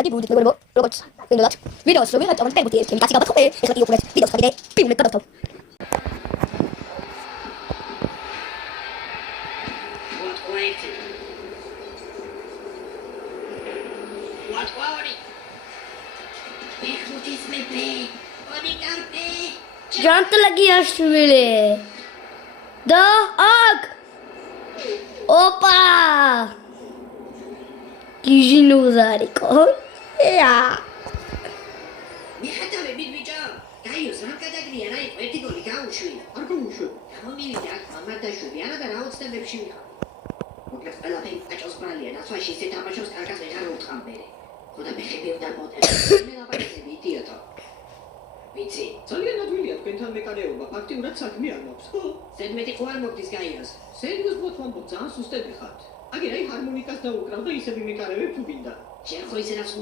Dagi budit mego როგორც ვინდათ ვიდეოს რომ ვიღაც ამას პერგუტი ერთი კაცი გაბათხო ეხლა კი უყურეთ ვიდეოს ხაგიდე ფილმი გადავთავ What quality? Perdutes me play. Obrigado. Jant lagi ashvili. Da ag. Opa. Kijinuzari ko. Ya. მიხედავე ბიბიჭა გაიოს რა გადაგრია რა იქ ერთი გოლი გაუშვი არ გაუშვი გამომივიდა მამა დაშვი არა და რა უცნებებში ვიხარ მოკლედ ყველაფერი აჭოს ბრალია ნაცვაში ისე თამაშობს კარგად ვეღარ უთხრამ მერე ხოდა მეხები უნდა მოტეხები მე ლაპარაკები იდიოტო ვიცი ძალიან ადვილია თქვენთან მეკარეობა ფაქტიურად საქმე არ მოქვს ხო ზედმეტი ხო არ მოგდის გაიოს სერიოზ მოთმობ ძალიან სუსტები ხართ აგერ აი ჰარმონიკას დაუკრავ და ისევ იმეკარებებ თუ გინდა შენ ხო ისე რაც